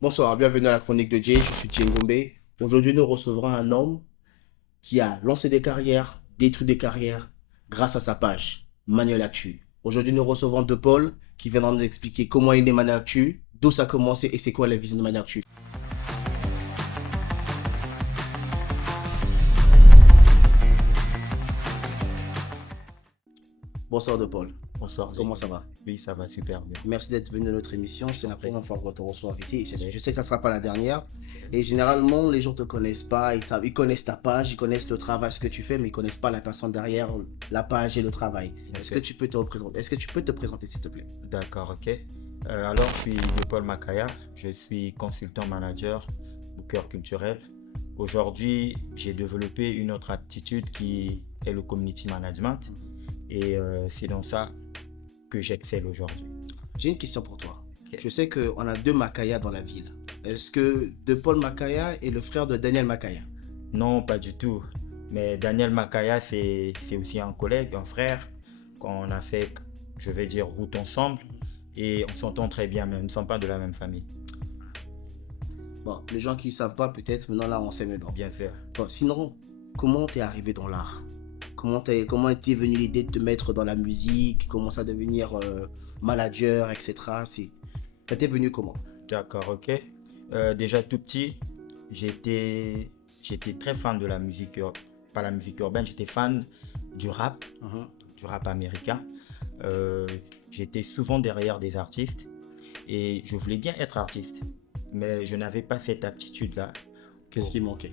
Bonsoir, bienvenue à la chronique de Jay, je suis Jay Ngombe. Aujourd'hui, nous recevrons un homme qui a lancé des carrières, détruit des carrières grâce à sa page, Manuel Actu. Aujourd'hui, nous recevons De Paul qui viendra nous expliquer comment il est Manuel Actu, d'où ça a commencé et c'est quoi la vision de Manuel Actu. Bonsoir De Paul, Bonsoir, comment Jake. ça va? Oui, ça va super bien. Merci d'être venu à notre émission. C'est la Après, première fois qu'on te reçoit ici. oui. Je sais que ça ne sera pas la dernière. Et généralement, les gens ne te connaissent pas. Ils connaissent ta page, ils connaissent le travail, ce que tu fais, mais ils ne connaissent pas la personne derrière la page et le travail. Bien Est-ce sûr. que tu peux te représenter? Est-ce que tu peux te présenter, s'il te plaît? D'accord, ok. Alors, je suis de Paul Makaya. Je suis consultant manager, booker culturel. Aujourd'hui, j'ai développé une autre aptitude qui est le community management. Et c'est dans ça que j'excelle aujourd'hui. J'ai une question pour toi. Ok. Je sais qu'on a deux Makaya dans la ville. Est-ce que De Paul Makaya est le frère de Daniel Makaya? Non, pas du tout. Mais Daniel Makaya, c'est aussi un collègue, un frère, qu'on a fait, je vais dire, route ensemble. Et on s'entend très bien, mais nous ne sommes pas de la même famille. Bon, les gens qui ne savent pas, peut-être, maintenant là, on sait maintenant. Bien sûr. Bon, sinon, comment t'es arrivé dans l'art? Comment t'es venu l'idée de te mettre dans la musique, commencer à devenir manager, etc. Ça t'est venu comment? D'accord, ok. Déjà tout petit, j'étais, j'étais très fan de la musique, pas la musique urbaine, j'étais fan du rap, Mhm. du rap américain. Euh, J'étais souvent derrière des artistes et je voulais bien être artiste, mais je n'avais pas cette aptitude-là. Qu'est-ce qui manquait?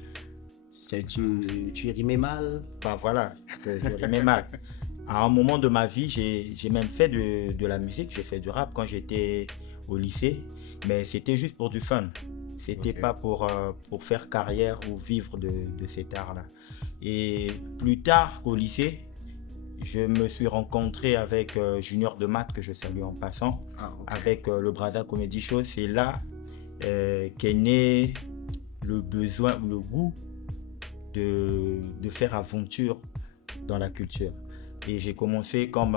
Tu rimais mal? Bah voilà, je rimais mal. À un moment de ma vie, j'ai même fait de la musique, j'ai fait du rap quand j'étais au lycée, mais c'était juste pour du fun. C'était Ok. pas pour faire carrière ou vivre de cet art-là. Et plus tard qu'au lycée, je me suis rencontré avec Junior de Math, que je salue en passant, Ah, ok. avec le Brasa Comedy Show. C'est là qu'est né le besoin ou le goût de faire aventure dans la culture. Et j'ai commencé comme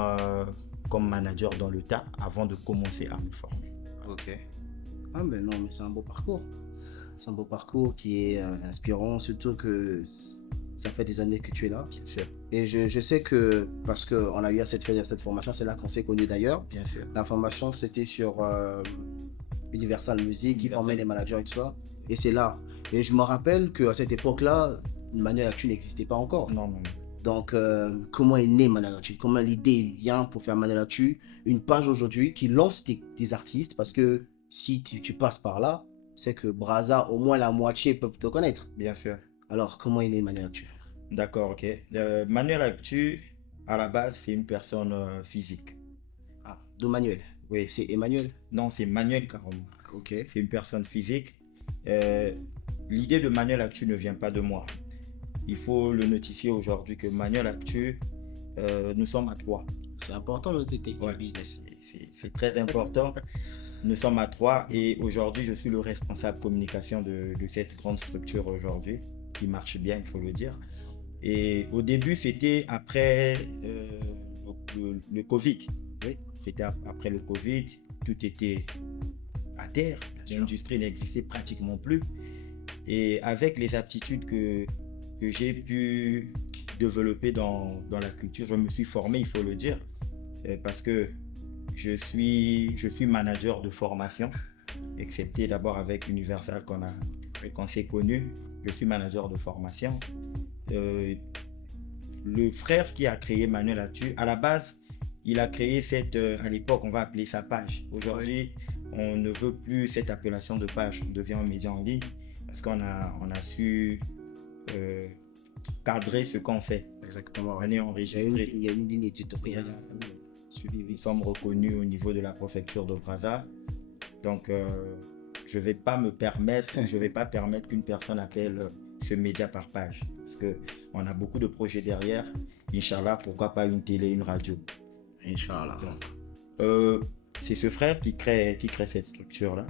manager dans le tas avant de commencer à me former. Ok. Ah, ben non, mais c'est un beau parcours. C'est un beau parcours qui est inspirant, surtout que ça fait des années que tu es là. Bien sûr, Et je sais que, parce qu'on a eu à cette formation, c'est là qu'on s'est connus d'ailleurs. bien sûr. La formation, c'était sur Universal Music, qui formait les managers et tout ça. Et c'est là. Et je me rappelle qu'à cette époque-là, Manuel Actu n'existait pas encore. Non, non, non. Donc, comment est né Manuel Actu? Comment l'idée vient pour faire Manuel Actu? Une page aujourd'hui qui lance des artistes, parce que si tu passes par là, c'est que Braza, au moins la moitié peuvent te connaître. Bien sûr. Alors, comment est né Manuel Actu? D'accord, ok. Manuel Actu, à la base, c'est une personne physique. Ah, de Manuel. Oui. C'est Emmanuel. Non, c'est Manuel carrément. Ok. C'est une personne physique. Euh, L'idée de Manuel Actu ne vient pas de moi. Il faut le notifier aujourd'hui que Manuel Actu, nous sommes à trois. C'est important le TT Ouais. business. C'est très important. Nous sommes à trois et aujourd'hui, je suis le responsable communication de cette grande structure aujourd'hui qui marche bien, il faut le dire. Et au début, c'était après le Covid. Oui. C'était après le Covid, tout était à terre, Bien sûr. l'industrie n'existait pratiquement plus. Et avec les aptitudes que j'ai pu développer dans la culture, je me suis formé, il faut le dire, parce que je suis manager de formation, excepté d'abord avec Universal qu'on s'est connu. Je suis manager de formation. Le frère qui a créé Manuel Actu, à la base, il a créé à l'époque, on va appeler ça page. Aujourd'hui, on ne veut plus cette appellation de page, on devient un média en ligne, parce qu'on a su cadrer ce qu'on fait. Exactement. On est Il y a enregistré. il y a une ligne éditoriale suivie. Nous sommes reconnus au niveau de la préfecture de Brazza. Donc, je ne vais pas permettre qu'une personne appelle ce média par page. Parce qu'on a beaucoup de projets derrière. Inch'Allah, pourquoi pas une télé, une radio. Inch'Allah. C'est ce frère qui crée cette structure-là.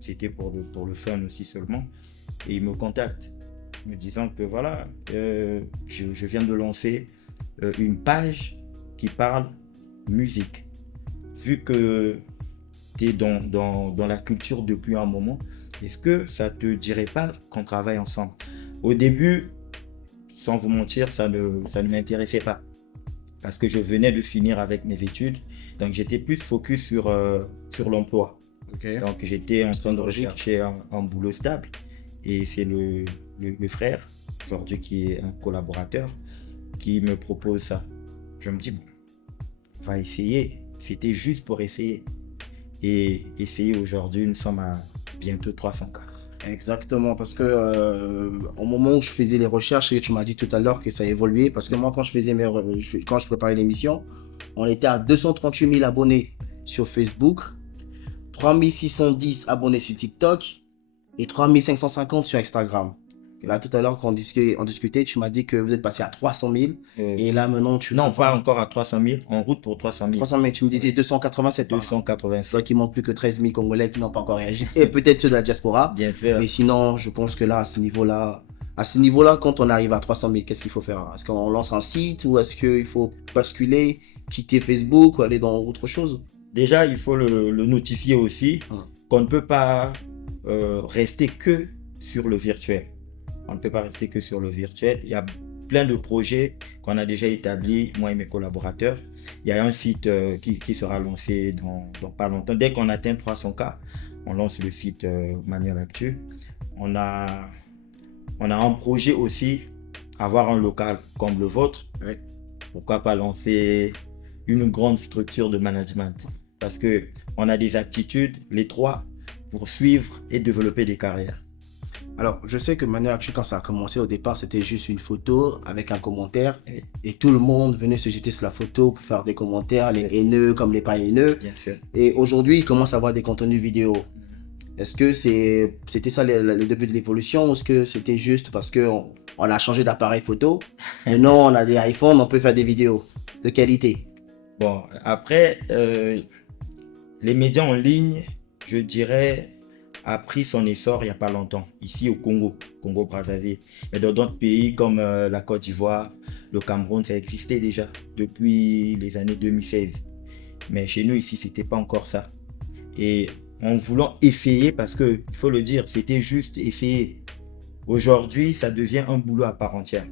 C'était pour le fun aussi seulement. Et il me contacte, me disant que voilà, je viens de lancer une page qui parle musique. Vu que tu es dans la culture depuis un moment, est-ce que ça te dirait pas qu'on travaille ensemble? Au début, sans vous mentir, ça ne m'intéressait pas. Parce que je venais de finir avec mes études. Donc j'étais plus focus sur l'emploi. Ok. Donc j'étais en train de logique. rechercher un boulot stable. Et c'est le frère, aujourd'hui qui est un collaborateur, qui me propose ça. Je me dis, bon, on va essayer. C'était juste pour essayer. Et essayer aujourd'hui, nous sommes à bientôt 300 cas. Exactement, parce que au moment où je faisais les recherches, et tu m'as dit tout à l'heure que ça a évolué, parce que moi, quand je faisais quand je préparais l'émission, on était à 238 000 abonnés sur Facebook, 3610 abonnés sur TikTok et 3550 sur Instagram. Là, tout à l'heure, quand on discutait, tu m'as dit que vous êtes passé à 300 000. Et là, maintenant, Non, pas encore à 300 000, en route pour 300 000. 300 000, tu me disais 287. 287. Donc, il manque plus que 13 000 Congolais qui n'ont pas encore réagi. Et peut-être ceux de la diaspora. Bien sûr. Mais sinon, je pense que là, à ce niveau-là, quand on arrive à 300 000, qu'est-ce qu'il faut faire? Est-ce qu'on lance un site ou est-ce qu'il faut basculer, quitter Facebook ou aller dans autre chose? Déjà, il faut le notifier aussi qu'on ne peut pas rester que sur le virtuel. On ne peut pas rester que sur le virtuel. Il y a plein de projets qu'on a déjà établis, moi et mes collaborateurs. Il y a un site qui sera lancé dans pas longtemps. Dès qu'on atteint 300 cas, on lance le site Manuel Actu. On a un projet aussi, avoir un local comme le vôtre. Oui. Pourquoi pas lancer une grande structure de management? Parce qu'on a des aptitudes, les trois, pour suivre et développer des carrières. Alors, je sais que Manuel Actu, quand ça a commencé au départ, c'était juste une photo avec un commentaire. Oui. Et tout le monde venait se jeter sur la photo pour faire des commentaires, les haineux comme les pas haineux. Bien sûr. Et aujourd'hui, il commence à avoir des contenus vidéo. Est-ce que c'était ça le début de l'évolution ou est-ce que c'était juste parce qu'on a changé d'appareil photo? Maintenant, on a des iPhones, on peut faire des vidéos de qualité. Bon, après, les médias en ligne, je dirais, a pris son essor il n'y a pas longtemps, ici au Congo-Brazzaville. Mais dans d'autres pays comme la Côte d'Ivoire, le Cameroun, ça existait déjà depuis les années 2016. Mais chez nous, ici, c'était pas encore ça. Et en voulant essayer, parce que, il faut le dire, c'était juste essayer. Aujourd'hui, ça devient un boulot à part entière.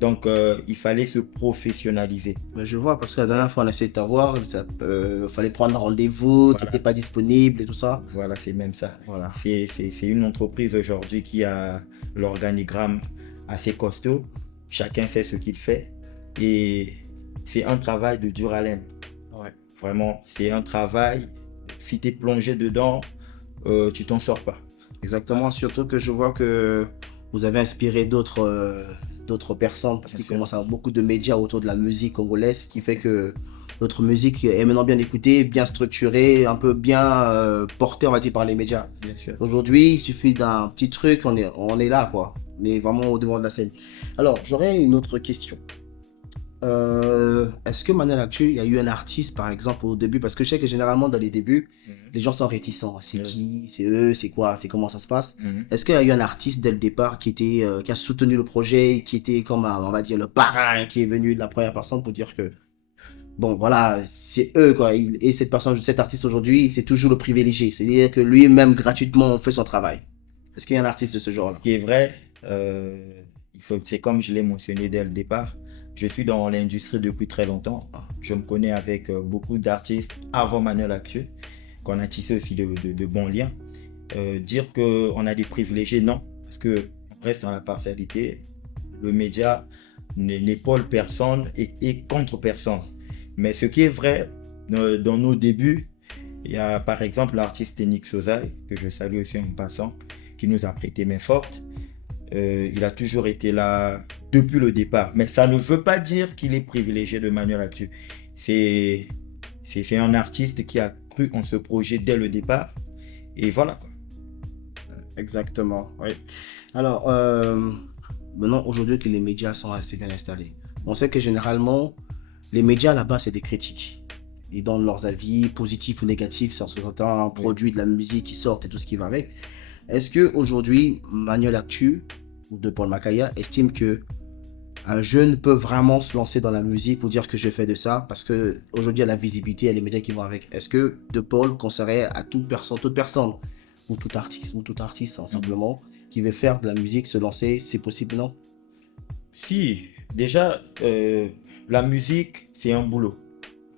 Donc, il fallait se professionnaliser. Mais je vois, parce que la dernière fois, on a essayé de t'avoir, il fallait prendre rendez-vous, tu n'étais pas disponible et tout ça. Voilà, c'est même ça. Voilà. C'est une entreprise aujourd'hui qui a l'organigramme assez costaud. Chacun sait ce qu'il fait. Et c'est un travail de dure haleine. Ouais. Vraiment, c'est un travail, si tu es plongé dedans, tu t'en sors pas. Exactement, surtout que je vois que vous avez inspiré d'autres personnes, parce qu'il commence à avoir beaucoup de médias autour de la musique congolaise, ce qui fait que notre musique est maintenant bien écoutée, bien structurée, un peu bien portée, on va dire, par les médias. Bien sûr. Aujourd'hui, il suffit d'un petit truc, on est là, quoi. On est vraiment au devant de la scène. Alors, j'aurais une autre question. Est-ce que Manuel Actu, il y a eu un artiste par exemple au début, parce que je sais que généralement dans les débuts, les gens sont réticents. C'est qui, c'est eux, c'est quoi, c'est comment ça se passe. Est-ce qu'il y a eu un artiste dès le départ qui a soutenu le projet, qui était comme on va dire le parrain, qui est venu de la première personne pour dire que bon voilà, c'est eux quoi, et cette personne, cet artiste aujourd'hui, c'est toujours le privilégié, c'est-à-dire que lui-même gratuitement fait son travail. Est-ce qu'il y a un artiste de ce genre-là? Ce qui est vrai, c'est comme je l'ai mentionné dès le départ. Je suis dans l'industrie depuis très longtemps. Je me connais avec beaucoup d'artistes avant Manuel Actu, qu'on a tissé aussi de bons liens. Dire qu'on a des privilégiés, non, parce qu'on reste dans la partialité. Le média n'épaule personne et contre personne. Mais ce qui est vrai, dans nos débuts, il y a par exemple l'artiste Ténik Sozai, que je salue aussi en passant, qui nous a prêté main forte. Il a toujours été là depuis le départ. Mais ça ne veut pas dire qu'il est privilégié de Manuel Actu. C'est un artiste qui a cru en ce projet dès le départ. Et voilà quoi. Exactement, oui. Alors, maintenant, aujourd'hui que les médias sont assez bien installés, on sait que généralement, les médias là-bas, c'est des critiques. Ils donnent leurs avis, positifs ou négatifs, sur certains produits de la musique qui sortent et tout ce qui va avec. Est-ce qu'aujourd'hui, Manuel Actu ou De Paul Makaya estime que un jeune peut vraiment se lancer dans la musique pour dire que je fais de ça, parce qu'aujourd'hui, il y a la visibilité, il y a les médias qui vont avec. Est-ce que De Paul conseillerait à toute personne ou tout artiste, hein, simplement, qui veut faire de la musique, se lancer, c'est possible, non? Si, déjà, la musique, c'est un boulot.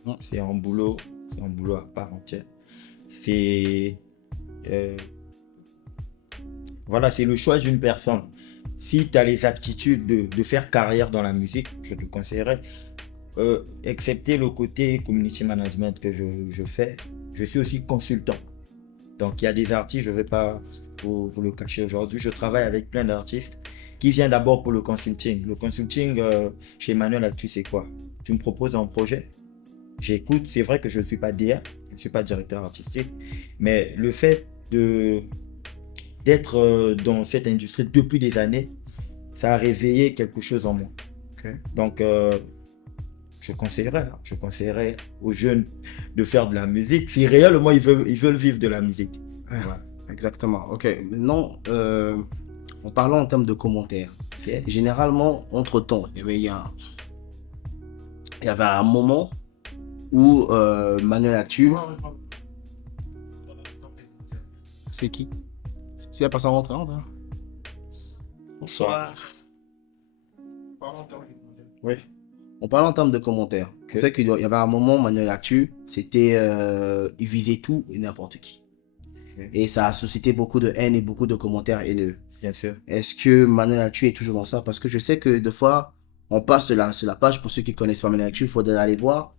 Mhm. C'est un boulot à part entière. C'est euh, voilà, c'est le choix d'une personne. Si tu as les aptitudes de faire carrière dans la musique, je te conseillerais, excepté le côté community management que je fais, je suis aussi consultant. Donc il y a des artistes, je ne vais pas vous le cacher aujourd'hui, je travaille avec plein d'artistes qui viennent d'abord pour le consulting. Le consulting chez Manuel Actu, c'est quoi? Tu me proposes un projet, j'écoute, c'est vrai que je ne suis pas DA, je ne suis pas directeur artistique, mais le fait d'être dans cette industrie depuis des années, ça a réveillé quelque chose en moi. Ok. Donc, je conseillerais aux jeunes de faire de la musique. Si réellement ils veulent vivre de la musique. Ouais, exactement. Ok. Maintenant, en parlant en termes de commentaires, Ok. généralement, entre-temps, il y avait un moment où Manuel Actu. C'est qui? C'est la personne rentrante, hein? Bonsoir. Oui. On parle en termes de commentaires. Ok. On sait qu'il y avait un moment, Manuel Actu, c'était. Il visait tout et n'importe qui. Ok. Et ça a suscité beaucoup de haine et beaucoup de commentaires haineux. Bien sûr. Est-ce que Manuel Actu est toujours dans ça? Parce que je sais que des fois, on passe sur la page, pour ceux qui connaissent pas Manuel Actu, il faudrait aller voir.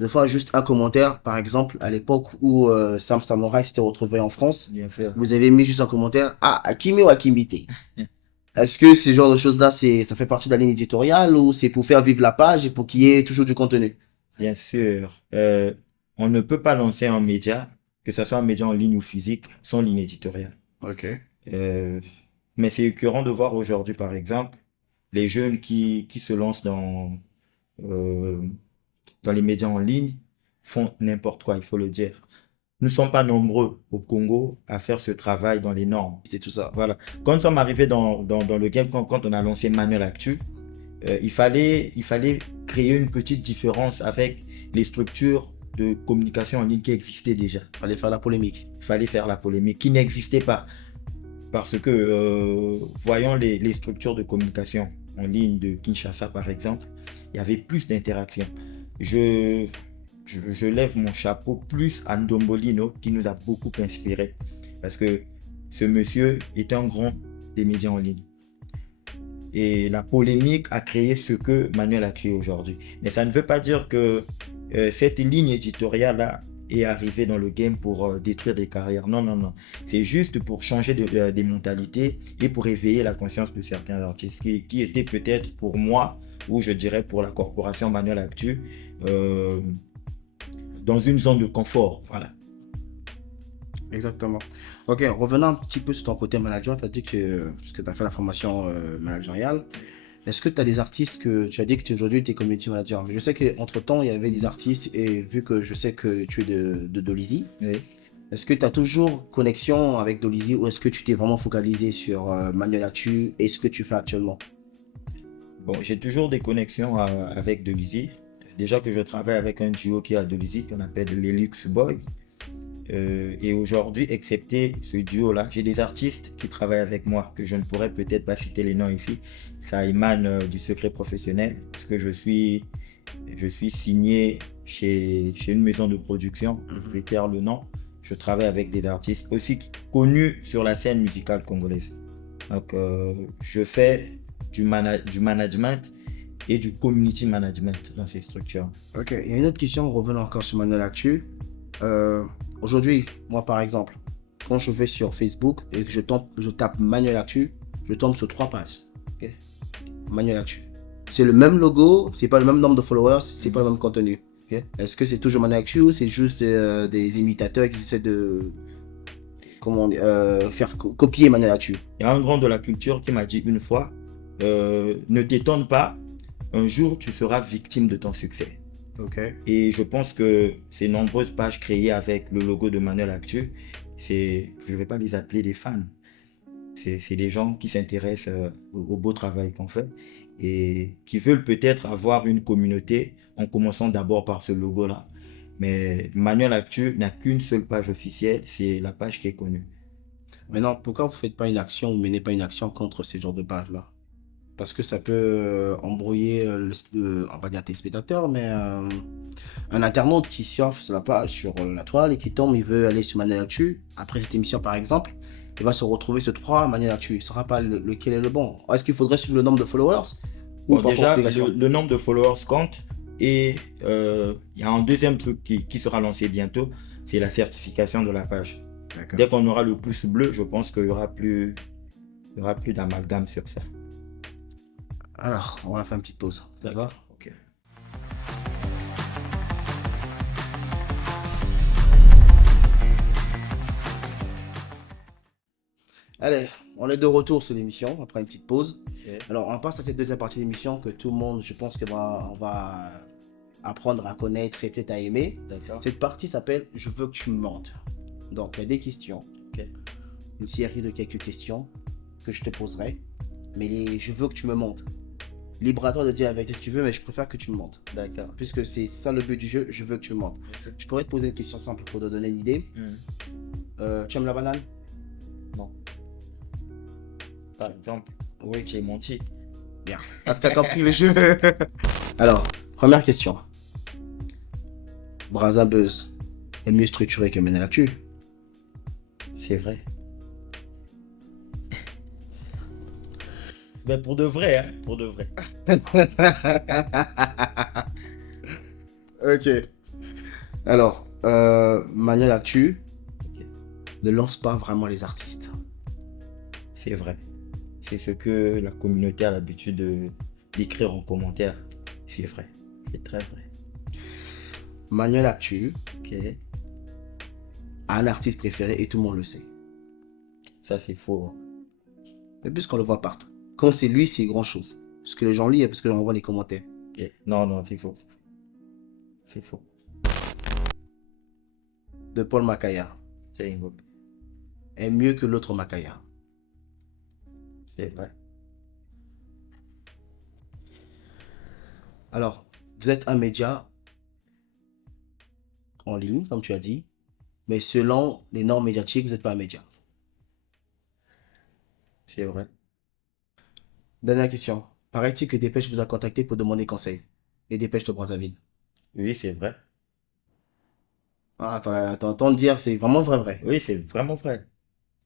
Des fois, juste un commentaire, par exemple, à l'époque où Sam Samurai s'était retrouvé en France, Bien sûr. vous avez mis juste un commentaire, ah, Hakimi ou Hakimité. Est-ce que ce genre de choses-là, ça fait partie de la ligne éditoriale ou c'est pour faire vivre la page et pour qu'il y ait toujours du contenu? Bien sûr. On ne peut pas lancer un média, que ce soit un média en ligne ou physique, sans ligne éditoriale. Ok. Euh, mais c'est écœurant de voir aujourd'hui, par exemple, les jeunes qui se lancent euh, dans les médias en ligne font n'importe quoi, il faut le dire. Nous ne sommes pas nombreux au Congo à faire ce travail dans les normes. C'est tout ça. Voilà. Quand nous sommes arrivés dans le game, quand on a lancé Manuel Actu, il fallait créer une petite différence avec les structures de communication en ligne qui existaient déjà. Fallait faire la polémique. Il fallait faire la polémique qui n'existait pas. Parce que, voyons les structures de communication en ligne de Kinshasa, par exemple, il y avait plus d'interaction. Je, je lève mon chapeau plus à Ndombolino, qui nous a beaucoup inspiré. Parce que ce monsieur est un grand des médias en ligne. Et la polémique a créé ce que Manuel a créé aujourd'hui. Mais ça ne veut pas dire que cette ligne éditoriale-là est arrivée dans le game pour détruire des carrières. Non, non, non. C'est juste pour changer des mentalités et pour éveiller la conscience de certains artistes qui étaient peut-être pour moi, ou je dirais pour la corporation Manuel Actu, dans une zone de confort. Voilà. Exactement. Ok, revenons un petit peu sur ton côté manager. Tu as dit parce que tu as fait la formation managériale. Est-ce que tu as des artistes que tu as dit que aujourd'hui tu es community manager? Mais je sais qu'entre-temps, il y avait des artistes et vu que je sais que tu es de Dolizy, Oui. est-ce que tu as toujours connexion avec Dolizy ou est-ce que tu t'es vraiment focalisé sur Manuel Actu et ce que tu fais actuellement? Bon, j'ai toujours des connexions avec Delizy. Déjà que je travaille avec un duo qui est à Delizy, qu'on appelle les Lux Boys. Et aujourd'hui, excepté ce duo-là, j'ai des artistes qui travaillent avec moi, que je ne pourrais peut-être pas citer les noms ici. Ça émane du secret professionnel, parce que je suis signé chez une maison de production, je vais taire le nom. Je travaille avec des artistes aussi connus sur la scène musicale congolaise. Donc, je fais du management et du community management dans ces structures. Ok, il y a une autre question, revenons encore sur Manuel Actu. Aujourd'hui, moi par exemple, quand je vais sur Facebook et que je tape Manuel Actu, je tombe sur 3 pages. Ok. Manuel Actu. C'est le même logo, c'est pas le même nombre de followers, c'est pas le même contenu. Ok. Est-ce que c'est toujours Manuel Actu ou c'est juste des imitateurs qui essaient de faire copier Manuel Actu? Il y a un grand de la culture qui m'a dit une fois, ne t'étonne pas, un jour tu seras victime de ton succès. Ok. Et je pense que ces nombreuses pages créées avec le logo de Manuel Actu, je ne vais pas les appeler des fans. C'est des gens qui s'intéressent au beau travail qu'on fait et qui veulent peut-être avoir une communauté en commençant d'abord par ce logo-là. Mais Manuel Actu n'a qu'une seule page officielle, c'est la page qui est connue. Maintenant, pourquoi vous faites pas une action, vous menez pas une action contre ces genres de pages-là? Parce que ça peut embrouiller, on va dire téléspectateur, mais un internaute qui surfe sur la page, sur la toile et qui tombe, il veut aller sur Manuel Actu, après cette émission par exemple, il va se retrouver sur trois Manuel Actu. Il ne saura pas lequel est le bon. Est-ce qu'il faudrait suivre le nombre de followers ou Bon, par déjà, obligation? le nombre de followers compte. Et il y a un deuxième truc qui sera lancé bientôt, c'est la certification de la page. D'accord. Dès qu'on aura le pouce bleu, je pense qu'il y aura il y aura plus d'amalgame sur ça. Alors, on va faire une petite pause. D'accord. Ok. Allez, on est de retour sur l'émission après une petite pause. Ok. Alors, on passe à cette deuxième partie de l'émission que tout le monde, je pense on va apprendre à connaître et peut-être à aimer. D'accord. Cette partie s'appelle Je veux que tu me mentes. Donc, il y a des questions, Ok. une série de quelques questions que je te poserai, mais je veux que tu me mentes. Libre à toi de dire la vérité si tu veux, mais je préfère que tu me mentes. D'accord. Puisque c'est ça le but du jeu, je veux que tu me mentes. Ok. Je pourrais te poser une question simple pour te donner une idée. Tu aimes la banane? Non. Par exemple, Oui. j'ai menti. Bien. T'as compris le jeu. Alors, première question. Braza Buzz est mieux structuré que Menel Actu. C'est vrai. Mais pour de vrai, hein, pour de vrai. Ok. Alors, Manuel Actu Ok. ne lance pas vraiment les artistes. C'est vrai. C'est ce que la communauté a l'habitude d'écrire en commentaire. C'est vrai. C'est très vrai. Manuel Actu Ok. a un artiste préféré et tout le monde le sait. Ça, c'est faux. Mais puisqu'on le voit partout. Quand c'est lui, c'est grand chose. Parce que les gens lisent et parce que on voit les commentaires. Ok. Non, non, c'est faux. C'est faux. De Paul Makaya C'est faux. est mieux que l'autre Makaya. C'est vrai. Alors, vous êtes un média en ligne, comme tu as dit, mais selon les normes médiatiques, vous n'êtes pas un média. C'est vrai. Dernière question. Paraît-il que Dépêche vous a contacté pour demander conseil. Les Dépêches de Brazzaville. Oui, c'est vrai. Ah, t'entends dire, c'est vraiment vrai, vrai. Oui, c'est vraiment vrai.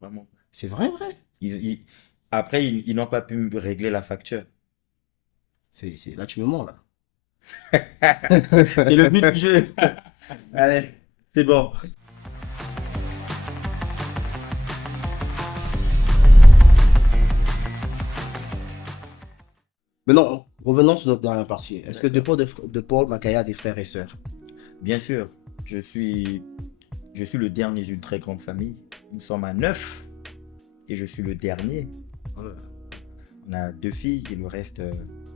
Vraiment. C'est vrai, vrai. Après, ils n'ont pas pu me régler la facture. Là, tu me mens, là. C'est le but du jeu. Allez, c'est bon. Maintenant, revenons sur notre dernière partie. Est-ce que de Paul Makaya a des frères et sœurs? Bien sûr, je suis le dernier d'une très grande famille. Nous sommes à 9 et je suis le dernier. On a 2 filles et le reste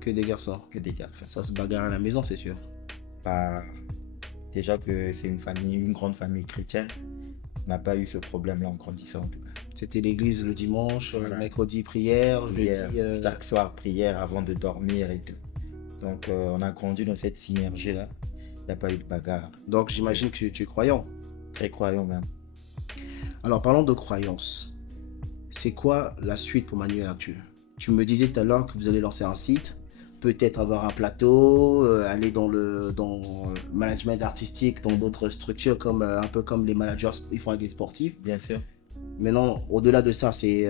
Que des garçons. que des garçons. Ça se bagarre à la maison, c'est sûr. Pas... Déjà que c'est une grande famille chrétienne. On n'a pas eu ce problème-là en grandissant en tout cas. C'était l'église le dimanche, Voilà. le mercredi prière, Prière, jeudi. chaque soir prière avant de dormir et tout. Donc on a grandi dans cette synergie-là. Il n'y a pas eu de bagarre. Donc j'imagine que tu es croyant. Très croyant même. Alors parlons de croyance. C'est quoi la suite pour Manuel Actu? Tu me disais tout à l'heure que vous allez lancer un site, peut-être avoir un plateau, aller dans le management artistique, dans d'autres structures, un peu comme les managers ils font avec les sportifs. Bien sûr. Maintenant, au-delà de ça, c'est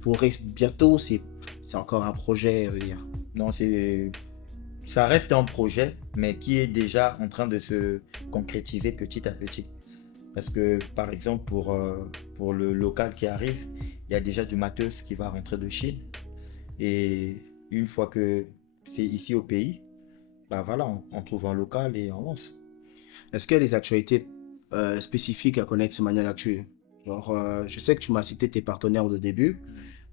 pour bientôt, c'est encore un projet à venir. Non, ça reste un projet, mais qui est déjà en train de se concrétiser petit à petit. Parce que, par exemple, pour le local qui arrive, il y a déjà du matos qui va rentrer de Chine. Et une fois que c'est ici au pays, bah voilà, on trouve un local et on lance. Est-ce qu'il y a des actualités spécifiques à connaître sur Manuel Actu? Genre, je sais que tu m'as cité tes partenaires au début,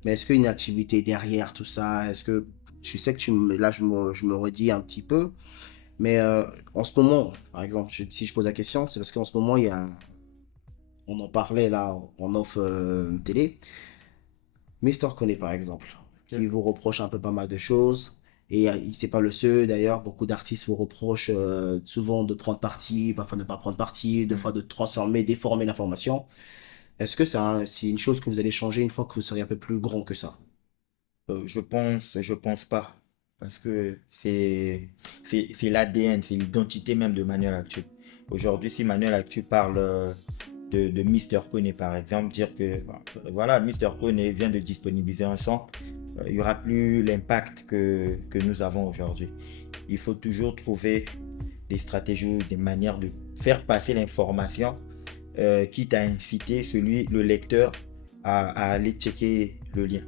mais est-ce qu'il y a une activité derrière tout ça? Est-ce que je sais que là, je me redis un petit peu, mais en ce moment, par exemple, si je pose la question, c'est parce qu'en ce moment, on en parlait là en off télé. Mister Koné, par exemple, qui vous reproche un peu pas mal de choses. Et c'est pas le seul d'ailleurs, beaucoup d'artistes vous reprochent souvent de prendre parti, parfois de ne pas prendre parti, deux fois de transformer, déformer l'information. Est-ce que c'est une chose que vous allez changer une fois que vous serez un peu plus grand que ça? Je pense pas. Parce que c'est l'ADN, c'est l'identité même de Manuel Actu. Aujourd'hui, si Manuel Actu parle de Mister Kone, par exemple, dire que voilà, Mister Kone vient de disponibiliser un son, il n'y aura plus l'impact que nous avons aujourd'hui. Il faut toujours trouver des stratégies, des manières de faire passer l'information, quitte à inciter le lecteur, à aller checker le lien.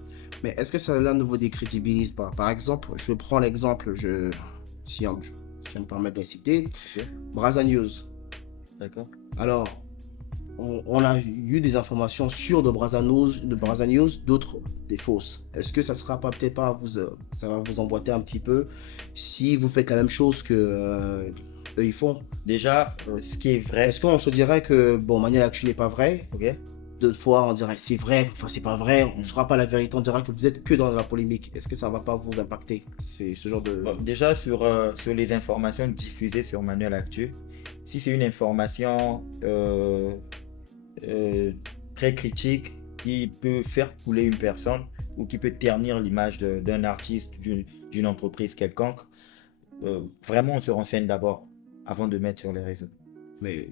Mais est-ce que cela ne vous décrédibilise pas? Par exemple, je prends l'exemple, si on me permet de le citer, Ok. Braza News. D'accord. Alors, on a eu des informations sûres de Braza News, d'autres des fausses. Est-ce que ça sera pas peut-être pas ça va vous emboîter un petit peu si vous faites la même chose que eux ils font? Déjà, ce qui est vrai, Est-ce qu'on se dirait que bon, Manuel Actu n'est pas vrai? ok? D'autres fois, on dirait c'est vrai, enfin c'est pas vrai, on ne saura pas la vérité, on dira que vous êtes que dans la polémique. Est-ce que ça va pas vous impacter? C'est ce genre de... Bon, déjà sur les informations diffusées sur Manuel Actu, si c'est une information euh, très critique qui peut faire couler une personne ou qui peut ternir l'image d'un artiste, d'une entreprise quelconque, vraiment on se renseigne d'abord avant de mettre sur les réseaux. Mais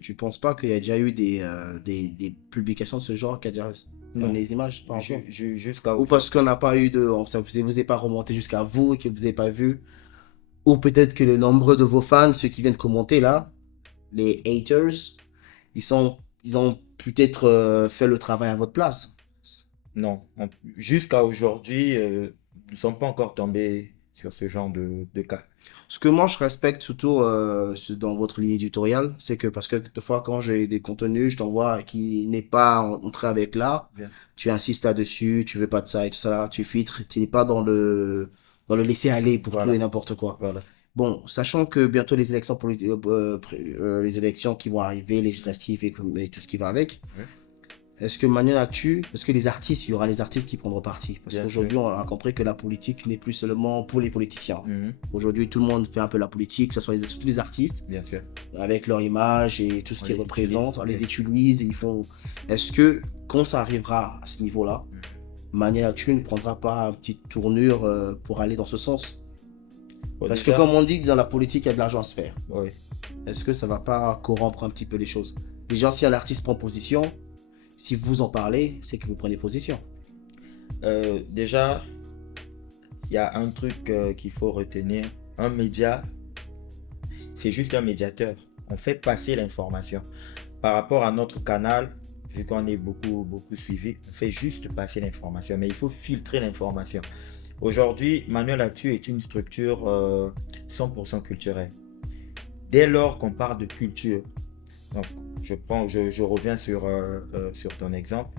tu penses pas qu'il y a déjà eu des publications de ce genre qui a déjà dans Non, les images par exemple? jusqu'à Ou parce aujourd'hui. qu'on n'a pas eu ça vous est pas remonté jusqu'à vous et que vous n'avez pas vu? Ou peut-être que le nombre de vos fans, ceux qui viennent commenter là, les haters, ils ont peut-être fait le travail à votre place. Non, jusqu'à aujourd'hui, nous ne sommes pas encore tombés sur ce genre de cas. Ce que moi je respecte surtout dans votre ligne éditoriale, c'est que parce que des fois quand j'ai des contenus, je t'envoie qui n'est pas entré avec là, Bien. tu insistes là-dessus, tu veux pas de ça et tout ça, tu filtres, tu n'es pas dans le laisser aller pour tout et Voilà, n'importe quoi. voilà. Bon, sachant que bientôt les élections les élections qui vont arriver, législatives et tout ce qui va avec, Oui, est-ce que les artistes, il y aura les artistes qui prendront parti? Parce bien sûr. qu'aujourd'hui, on a compris que la politique n'est plus seulement pour les politiciens. Mhm, Aujourd'hui, tout le monde fait un peu la politique, que ce soit surtout les artistes, bien sûr. avec leur image et tout ce On qu'ils les utilise. représentent, on les Oui. utilisent, ils font... Est-ce que, quand ça arrivera à ce niveau-là, Mhm. Manuel Actu ne prendra pas une petite tournure pour aller dans ce sens? Bon, Parce que déjà, comme on dit que dans la politique, il y a de l'argent à se faire. oui. Est-ce que ça va pas corrompre un petit peu les choses? Déjà, si un artiste prend position, si vous en parlez, c'est que vous prenez position. Déjà, il y a un truc qu'il faut retenir. Un média, c'est juste un médiateur. On fait passer l'information. Par rapport à notre canal, vu qu'on est beaucoup, beaucoup suivi, on fait juste passer l'information. Mais il faut filtrer l'information. Aujourd'hui, Manuel Actu est une structure 100% culturelle. Dès lors qu'on parle de culture, donc je reviens sur ton exemple,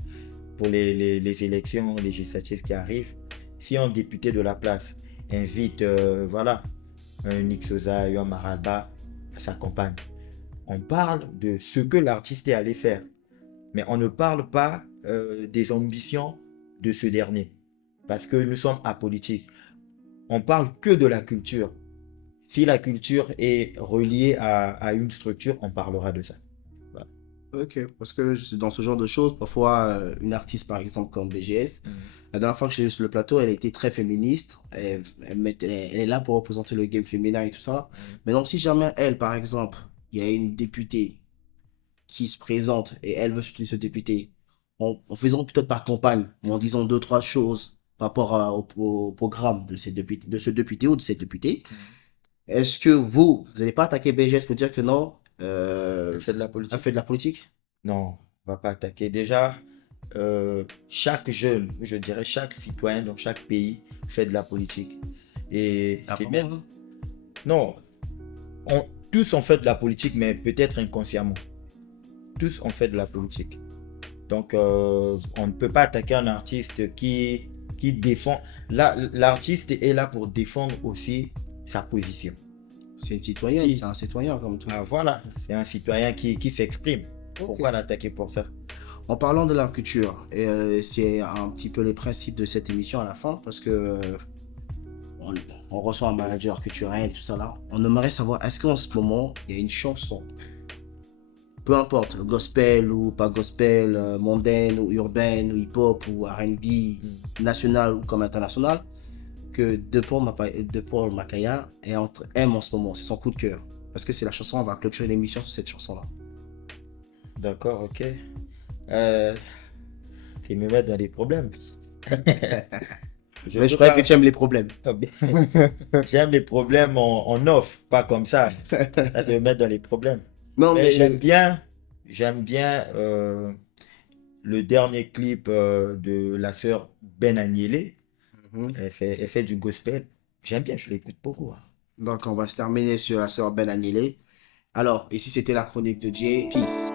pour les élections législatives qui arrivent, si un député de la place invite voilà, un Nixosa, un Maralba à sa campagne, on parle de ce que l'artiste est allé faire, mais on ne parle pas des ambitions de ce dernier, parce que nous sommes apolitiques. On parle que de la culture. Si la culture est reliée à une structure, on parlera de ça. Voilà. Ok, parce que dans ce genre de choses, parfois, une artiste par exemple comme BGS, la dernière fois que j'ai eu sur le plateau, elle était très féministe. Elle est là pour représenter le game féminin et tout ça. Mais donc, si jamais elle, par exemple, il y a une députée qui se présente et elle veut soutenir ce député, en faisant peut-être par campagne, en disant deux, trois choses par rapport au programme de ce député ou de cette députée, est-ce que vous n'allez pas attaquer BGS pour dire que non, Elle fait de la elle politique? fait de la politique? Non, on va pas attaquer. Déjà, chaque jeune, je dirais chaque citoyen dans chaque pays fait de la politique. Et Ah, c'est pas bien. moi, hein. Non, tous ont fait de la politique, mais peut-être inconsciemment. Tous ont fait de la politique. Donc, on ne peut pas attaquer un artiste qui défend. L'artiste est là pour défendre aussi sa position. C'est une citoyenne, Qui- c'est un citoyen comme tout. Ah, voilà, c'est un citoyen qui s'exprime. Ok. Pourquoi l'attaquer pour ça? En parlant de la culture, et c'est un petit peu les principes de cette émission à la fin, parce que on, on reçoit un manager culturel, tout ça là. On aimerait savoir, est-ce qu'en ce moment, il y a une chanson peu importe, le gospel ou pas gospel, mondaine ou urbaine ou hip-hop ou R&B, national ou comme international, que De Paul Makaya aime en ce moment. C'est son coup de cœur. Parce que c'est la chanson, on va clôturer l'émission sur cette chanson-là. D'accord, ok. Euh, c'est me mettre dans des problèmes. Je Mais je peux croyais que pas. tu aimes les problèmes. J'aime les problèmes en off, pas comme ça. Ça, c'est me mettre dans les problèmes. Non, Mais mais j'aime bien le dernier clip de la sœur Ben Agnelé. Mhm. Elle fait du gospel. J'aime bien, je l'écoute beaucoup, hein. Donc, on va se terminer sur la sœur Ben Agnelé. Alors, ici, c'était la chronique de Jay. Peace.